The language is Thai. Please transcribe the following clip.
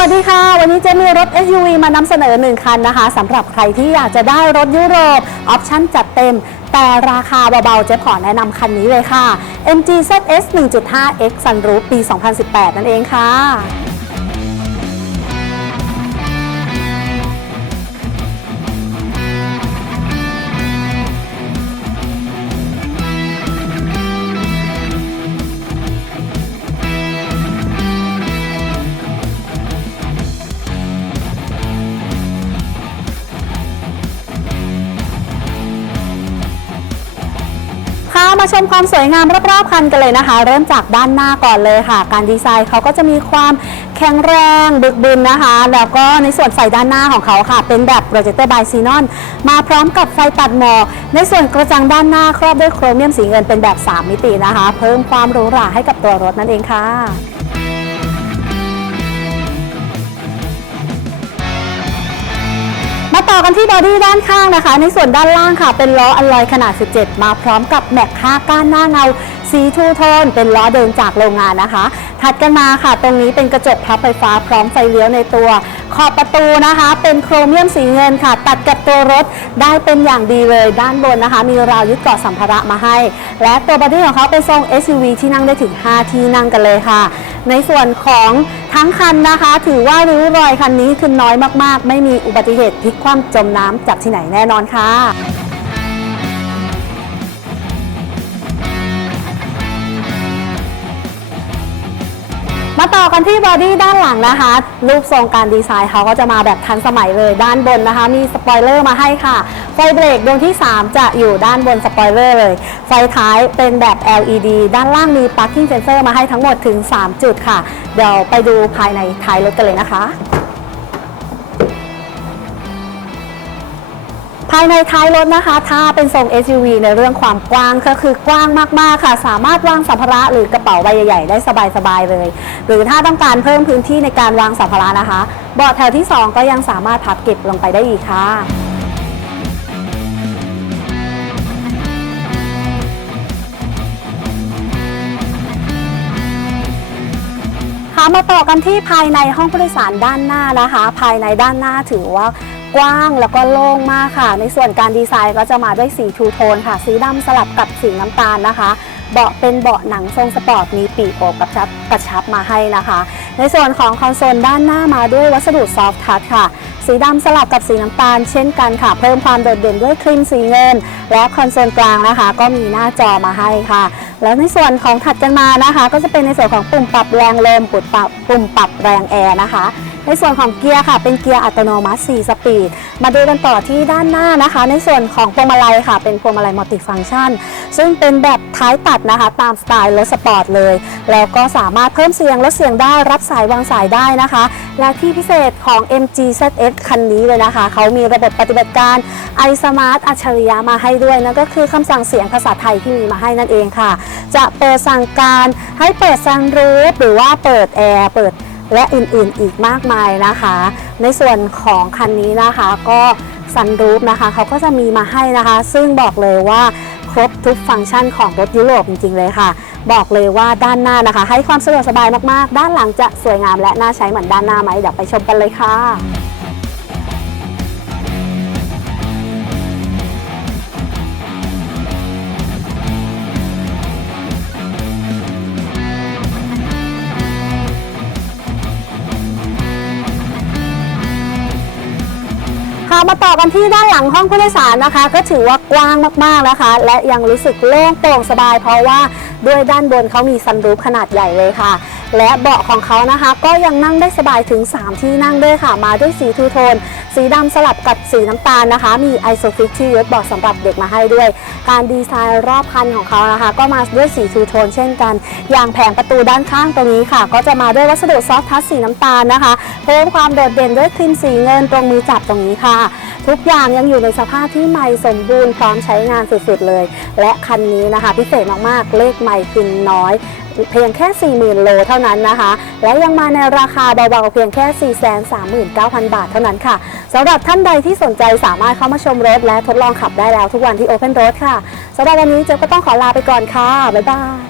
วัสดีค่ะ วันนี้เจมีรถ SUV มานำเสนอหนึ่งคันนะคะสำหรับใครที่อยากจะได้รถยุโรป ออปชั่นจัดเต็ม แต่ราคาเบาๆ เจ๊ขอแนะนำคันนี้เลยค่ะ MG ZS 1.5 X Sunroof ปี 2018 นั่นเองค่ะ มาชมความสวยงามรอบๆคันกันเลยนะคะ เริ่มจากด้านหน้าก่อนเลยค่ะ การดีไซน์เขาก็จะมีความแข็งแรงบึกบึนนะคะ แล้วก็ในส่วนไฟด้านหน้าของเขาค่ะ เป็นแบบโปรเจคเตอร์บายซีนอนมาพร้อมกับไฟตัดหมอกในส่วนกระจังด้านหน้าครอบด้วยโครเมียมสีเงินเป็นแบบ 3 มิตินะคะ เพิ่มความหรูหราให้กับตัวรถนั่นเองค่ะ ต่อกันที่บอดี้ด้านข้างนะคะ ในส่วนด้านล่างค่ะ เป็นล้ออลลอยขนาด 17 มาพร้อมกับแม็กค่าก้านหน้าเงา สีทูโทนเป็นล้อเดินจากโรงงานนะคะ ถัดกันมาค่ะ ตรงนี้เป็นกระจกพับไฟฟ้าพร้อมไฟเลี้ยวในตัว ขอบประตูนะคะ เป็นโครเมียมสีเงินค่ะ ตัดกับตัวรถได้เป็นอย่างดีเลยด้านบนนะคะ มีราวยึดเกาะสัมภาระมาให้ และตัวบอดี้ของเขาเป็นทรง SUV ที่นั่งได้ถึง 5 ที่นั่งกันเลยค่ะ ในส่วนของทั้งคันนะคะ ถือว่าริ้วรอยคันนี้คือน้อยมากๆ ไม่มีอุบัติเหตุพลิกคว่ำจมน้ำจากที่ไหนแน่นอนค่ะ อกันที่บอดี้ด้านหลังนะคะ รูปทรงการดีไซน์เขาก็จะมาแบบทันสมัยเลยด้านบนนะคะ มีสปอยเลอร์มาให้ค่ะไฟเบรกดวงที่ 3 จะอยู่ด้านบนสปอยเลอร์เลย ไฟท้ายเป็นแบบ LED ด้านล่างมี Parking Sensor มาให้ทั้งหมดถึง 3 จุดค่ะ เดี๋ยวไปดูภายในท้ายรถกันเลยนะคะ ภายในท้ายรถนะคะ ถ้าเป็นทรง SUV ในเรื่องความกว้างก็คือกว้างมาก ๆ ค่ะ สามารถวางสัมภาระหรือกระเป๋าใบใหญ่ ๆ ได้สบาย ๆ เลย หรือถ้าต้องการเพิ่มพื้นที่ในการวางสัมภาระนะคะเบาะแถวที่ 2 ก็ยังสามารถพับเก็บลงไปได้อีกค่ะค่ะมาต่อกันที่ภายในห้องผู้โดยสารด้านหน้านะคะ ภายในด้านหน้าถือว่า กว้างแล้วก็โล่งมากค่ะ ในส่วนการดีไซน์ก็จะมาด้วยสีทูโทนค่ะ สีดำสลับกับสีน้ำตาลนะคะ เบาะเป็นเบาะหนังทรงสปอร์ตมีปีกโอบกระชับกระชับมาให้นะคะ ในส่วนของคอนโซลด้านหน้ามาด้วยวัสดุซอฟท์ทัชค่ะ สีดำสลับกับสีน้ำตาลเช่นกันค่ะ เพิ่มความโดดเด่นด้วยครีมสีเงิน และคอนโซลกลางนะคะ ก็มีหน้าจอมาให้ค่ะแล้วในส่วนของถัดกันมานะคะ ก็จะเป็นในส่วนของปุ่มปรับแรงลมปุ่มปรับปุ่มปรับแรงแอร์นะคะ ในส่วนของเกียร์ค่ะ เป็นเกียร์อัตโนมัติ 4 สปีด มาดูกันต่อที่ด้านหน้านะคะ ในส่วนของพวงมาลัยค่ะ เป็นพวงมาลัยมัลติฟังก์ชัน ซึ่งเป็นแบบท้ายตัดนะคะ ตามสไตล์รถสปอร์ตเลย แล้วก็สามารถเพิ่มเสียงลดเสียงได้ รับสายวางสายได้นะคะ และที่พิเศษของ MG ZS คันนี้เลยนะคะ เขามีระบบปฏิบัติการ iSmart อัจฉริยะมาให้ด้วยนั่นก็คือคำสั่งเสียงภาษาไทยที่มีมาให้นั่นเองค่ะ จะเปิดสั่งการให้เปิดซันรูฟหรือว่าเปิดแอร์เปิด และอื่นๆอีกมากมายนะคะ ในส่วนของคันนี้นะคะก็ซันรูฟนะคะเขาก็จะมีมาให้นะคะ ซึ่งบอกเลยว่าครบทุกฟังก์ชันของรถยุโรปจริงๆเลยค่ะ บอกเลยว่าด้านหน้านะคะ ให้ความสะดวกสบายมากๆ ด้านหลังจะสวยงามและน่าใช้เหมือนด้านหน้าไหมเดี๋ยวไปชมกันเลยค่ะ ค่ะมาต่อกันที่ด้านหลังห้องผู้โดยสารนะคะ ก็ถือว่ากว้างมากๆนะคะ และยังรู้สึกโล่งโปร่งสบาย เพราะว่าด้วยด้านบนเขามีซันรูฟขนาดใหญ่เลยค่ะ และเบาะของเขานะคะ ก็ยังนั่งได้สบายถึง 3 ที่นั่งด้วยค่ะ มาด้วยสีทูโทน สีดำสลับกับสีน้ำตาลนะคะ มีไอโซฟิกที่ยศเบาะสำหรับเด็กมาให้ด้วย การดีไซน์รอบคันของเขานะคะ ก็มาด้วยสีทูโทนเช่นกัน อย่างแผงประตูด้านข้างตรงนี้ค่ะ ก็จะมาด้วยวัสดุซอฟทัชสีน้ำตาลนะคะ เพิ่มความโดดเด่นด้วยครีมสีเงินตรงมือจับตรงนี้ค่ะ ทุกอย่างยังอยู่ในสภาพที่ใหม่สมบูรณ์พร้อมใช้งานสุดๆเลย และคันนี้นะคะ พิเศษมากๆเลขใหม่คือน้อย เพียงแค่ 40,000 โลเท่านั้นนะคะ และยังมาในราคาเบาๆเพียงแค่ 439,000 บาทเท่านั้นค่ะสำหรับท่านใดที่สนใจสามารถเข้ามาชมรถและทดลองขับได้แล้วทุกวันที่ Open Road ค่ะสำหรับวันนี้เจ๊ก็ต้องขอลาไปก่อนค่ะ บ๊ายบาย